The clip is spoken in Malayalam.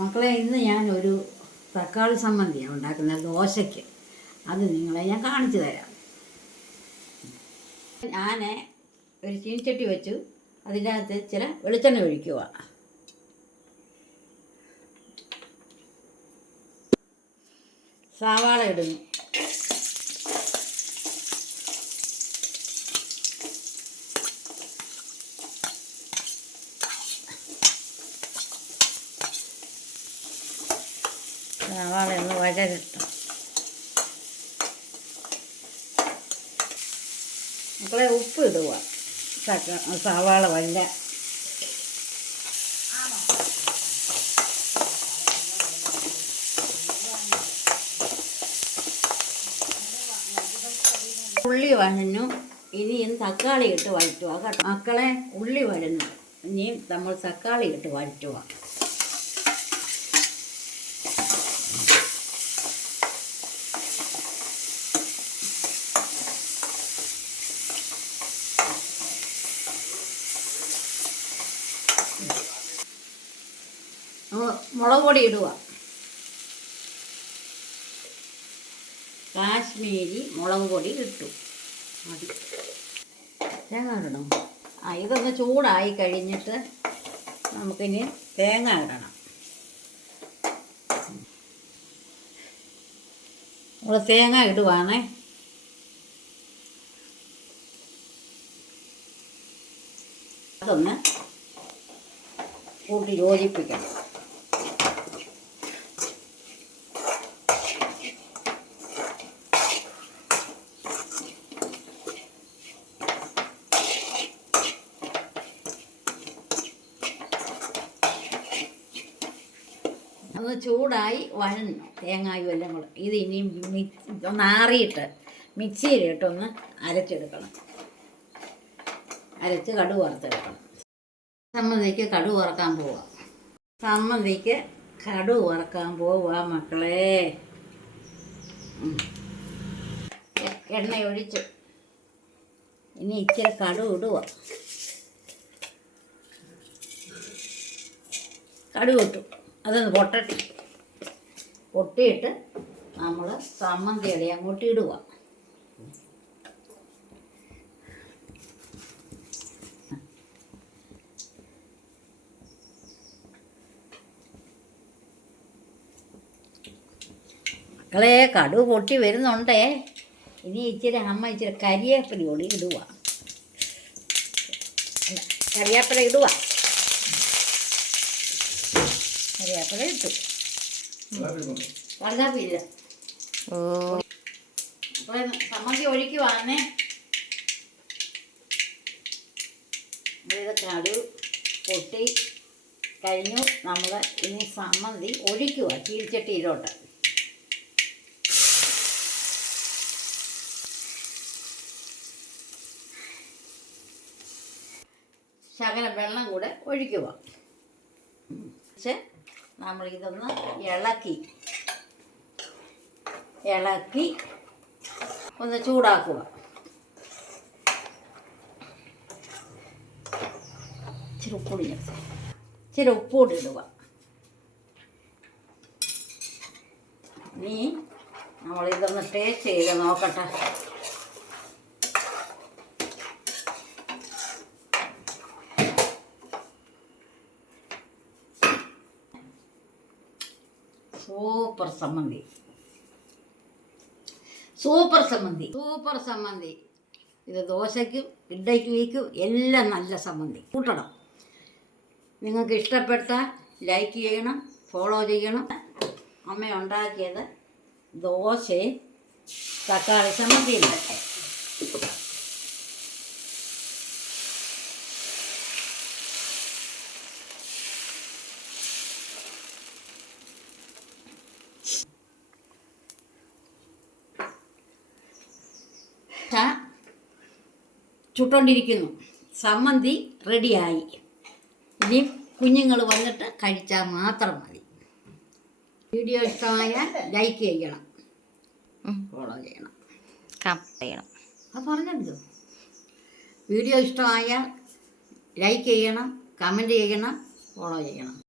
മക്കളെ, ഇന്ന് ഞാനൊരു തക്കാളി ചമ്മന്തിയാണ് ഉണ്ടാക്കുന്നത് ദോശയ്ക്ക്. അത് നിങ്ങളെ ഞാൻ കാണിച്ചു തരാം. ഞാൻ ഒരു ചീനിച്ചട്ടി വെച്ചു. അതിൻ്റെ അകത്ത് ചില വെളിച്ചെണ്ണ ഒഴിക്കുക. സവാള ഇടുന്നു. സവാള ഒന്ന് വഴകിട്ടു. മക്കളെ, ഉപ്പ് ഇടുക. സവാള വല്ല ഉള്ളി വഴഞ്ഞു. ഇനിയും തക്കാളി ഇട്ട് വഴറ്റുക കേട്ടോ മക്കളെ. ഉള്ളി വഴഞ്ഞു, ഇനിയും നമ്മൾ തക്കാളി ഇട്ട് വഴറ്റുക. മുളക് പൊടി ഇടുക. കാശ്മീരി മുളക് പൊടി ഇട്ടു. മതി. തേങ്ങ ഇടണം. ഇതൊന്ന് ചൂടായി കഴിഞ്ഞിട്ട് നമുക്കിനി തേങ്ങ ഇടണം. നമ്മൾ തേങ്ങ ഇടുവാണേ. അതൊന്ന് കൂട്ടി യോജിപ്പിക്കണം. ഒന്ന് ചൂടായി വഴഞ്ഞു തേങ്ങായും എല്ലാം കൂടെ. ഇത് ഇനിയും ഒന്ന് ആറിയിട്ട് മിക്സിയിലിട്ടൊന്ന് അരച്ചെടുക്കണം. അരച്ച് കടുക് വറുത്തെടുക്കണം. സമ്മന്തിക്ക് കടുക് വറക്കാൻ പോവാം. സമ്മന്തിക്ക് കടുക് വറക്കാൻ പോവാ മക്കളെ. എണ്ണ ഒഴിച്ചു. ഇനി ഇച്ചിരി കടുക് ഇടുക. കടുക് ഇട്ടു. അതൊന്ന് പൊട്ടിയിട്ട് നമ്മൾ സമ്മന്തി ഇട അങ്ങോട്ട് ഇടുക. മക്കളെ, കടുക് പൊട്ടി വരുന്നുണ്ടേ. ഇനി അമ്മ ഇച്ചിരി കരിവേപ്പില കൂടി ഇടുക. കരിവേപ്പില ഇടുക. കരിവേപ്പില ഇട്ടു. കറുകാപ്പില്ല. അപ്പോൾ സമ്മന്തി ഒഴിക്കുവാന്നേ. ഇത് കടുക് പൊട്ടി കഴിഞ്ഞു. നമ്മൾ ഇനി സമ്മന്തി ഒഴിക്കുക ചീനിച്ചട്ടിയിലോട്ട്. ശകലം വെള്ളം കൂടെ ഒഴിക്കുക. പക്ഷേ നമ്മളിതൊന്ന് ഇളക്കി ഒന്ന് ചൂടാക്കുക. ഇച്ചിരി ഉപ്പുകൂടി ഇടുക. ഇനി നമ്മളിതൊന്ന് ടേസ്റ്റ് ചെയ്ത് നോക്കട്ടെ. സൂപ്പർ സമ്മന്തി, സൂപ്പർ സമ്മന്തി, സൂപ്പർ സമ്മന്തി. ഇത് ദോശയ്ക്കും ഇഡ്ഡലിക്കും എല്ലാം നല്ല സമ്മന്തി. കൂട്ടണം. നിങ്ങൾക്ക് ഇഷ്ടപ്പെട്ടാൽ ലൈക്ക് ചെയ്യണം, ഫോളോ ചെയ്യണം. അമ്മ ഉണ്ടാക്കിയത് ദോശയും തക്കാളി ചമ്മന്തിയും. ചുട്ടോണ്ടിരിക്കുന്നു. സമ്മന്തി റെഡിയായി. ഇനി കുഞ്ഞുങ്ങൾ വന്നിട്ട് കഴിച്ചാൽ മാത്രം മതി. വീഡിയോ ഇഷ്ടമായാൽ ലൈക്ക് ചെയ്യണം, ഫോളോ ചെയ്യണം, കമന്റ് ചെയ്യണം. അത് പറഞ്ഞെന്തോ. വീഡിയോ ഇഷ്ടമായാൽ ലൈക്ക് ചെയ്യണം, കമൻറ്റ് ചെയ്യണം, ഫോളോ ചെയ്യണം.